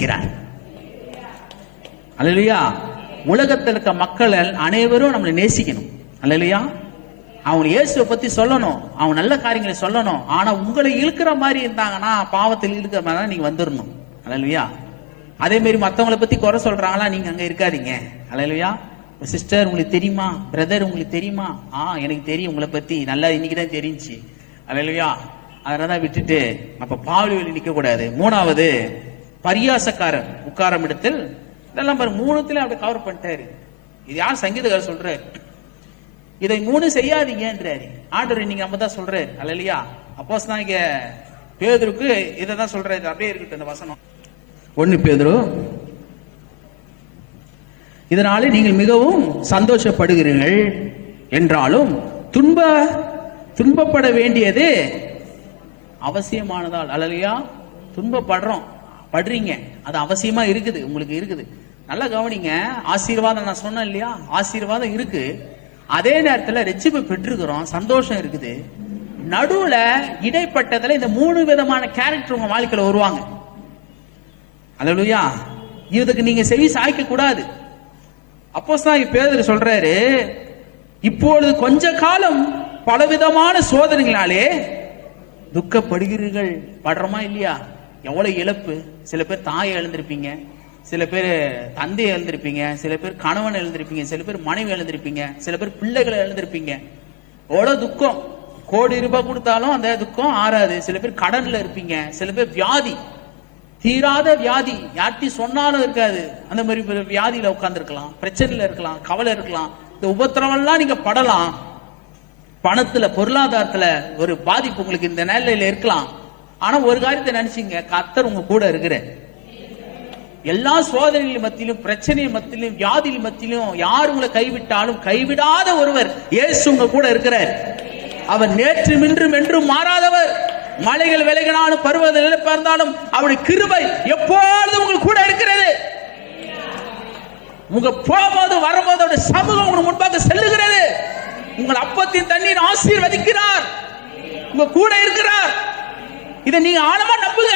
இருக்கிறார். அல்லையா உலகத்தில் இருக்க மக்கள் அனைவரும் நம்மளை நேசிக்கணும். அல்லையா அவங்க இயேசுவை பத்தி சொல்லணும். அவன் நல்ல காரியங்களை சொல்லணும். ஆனா உங்களை இழுக்கிற மாதிரி இருந்தாங்கன்னா பாவத்தில் இழுக்கிற மாதிரி நீங்க வந்துடணும் அல்லையா அதே மாதிரி மத்தவங்களை பத்தி குறை சொல்றாங்களா நீங்க அங்க இருக்காதீங்க. அல்லையா சிஸ்டர் உங்களுக்கு தெரியுமா? பிரதர் உங்களுக்கு தெரியுமா? ஆ எனக்கு தெரியும் உங்களை பத்தி. நல்லா இன்னைக்கு தான் தெரிஞ்சுச்சு அல்லையா அதனால விட்டுட்டு அப்ப பாவலி வெளி நிக்க கூடாது மூணாவது பரியாசக்காரர் உட்காரம் இடத்தில் இதெல்லாம் பாரு மூணுத்துல அப்படி கவர் பண்ணிட்டாரு. இது யார் சங்கீதக்காரர் சொல்றாரு? இதை மூணு செய்யாதீங்கன்றாரு. ஆண்டவர் நீங்க நம்ம தான் சொல்றாரு. அல்லையா அப்போஸ் தான் இங்க பேதருக்கு இதை தான் சொல்றாரு. அப்படியே இருக்கட்டும் இந்த வசனம். ஒண்ணு பேதுரு இதனாலே நீங்கள் மிகவும் சந்தோஷப்படுகிறீர்கள் என்றாலும் துன்ப துன்பப்பட வேண்டியது அவசியமானதால். அல்லையா துன்பப்படுறோம். படுறீங்க. அது அவசியமா இருக்குது. உங்களுக்கு இருக்குது. நல்லா கவனிங்க. ஆசீர்வாதம் நான் சொன்னேன் இல்லையா? ஆசீர்வாதம் இருக்கு. அதே நேரத்துல ரெச்சிப்பு பெற்றிருக்கிறோம். சந்தோஷம் இருக்குது. நடுவுல இடைப்பட்டதுல இந்த மூணு விதமான கேரக்டர் உங்க வாழ்க்கையில வருவாங்க. அல்லையா இதுக்கு நீங்க செவி சாய்க்க கூடாது. அப்போஸ் தான் பேதர் சொல்றாரு இப்பொழுது கொஞ்ச காலம் பலவிதமான சோதனைகளாலே துக்கப்படுகிறீர்கள். படுறோமா இல்லையா? எவ்வளவு இழப்பு? சில பேர் தாயை எழுந்திருப்பீங்க சில பேர் தந்தையை இழந்திருப்பீங்க. சில பேர் கணவன் எழுந்திருப்பீங்க சில பேர் மனைவி எழுந்திருப்பீங்க சில பேர் பிள்ளைகளை எழுந்திருப்பீங்க எவ்வளவு துக்கம். கோடி ரூபாய் கொடுத்தாலும் அந்த துக்கம் ஆறாது. சில பேர் கடன்ல இருப்பீங்க. சில பேர் வியாதி. தீராத வியாதி. யார்ட்டையும் சொன்னாலும் இருக்காது. அந்த மாதிரி வியாதியில உட்கார்ந்துருக்கலாம். பிரச்சனையில இருக்கலாம். கவலை இருக்கலாம். இந்த உபத்திரவெல்லாம் நீங்க படலாம். பணத்துல பொருளாதாரத்துல ஒரு பாதிப்பு உங்களுக்கு இந்த நிலையில இருக்கலாம். ஆனா ஒரு காரியத்தை நினைச்சீங்க. கத்தர் உங்க கூட இருக்கிற எல்லா சோதனைகள் மத்தியிலும் பிரச்சனை மத்தியிலும் வியாதிகள் மத்தியிலும் யார் உங்களை கைவிட்டாலும் கைவிடாத ஒருவர் இயேசு உங்க கூட இருக்கிறார். அவர் நேற்று இன்றும் என்றும் மாறாதவர். மலைகள் விலகினாலும் பருவத பிறந்தாலும் அவருடைய கிருபை எப்பொழுதும் உங்களுக்கு கூட இருக்கிறது. உங்க போகும்போது வரும்போது அவருடைய சமூகம் உங்களுக்கு முன்பாக செல்லுகிறது. உங்கள் அப்பத்தின் தண்ணீர் ஆசீர்வதிக்கிறார். உங்க கூட இருக்கிறார். இதை நீங்க ஆழமா நம்புங்க.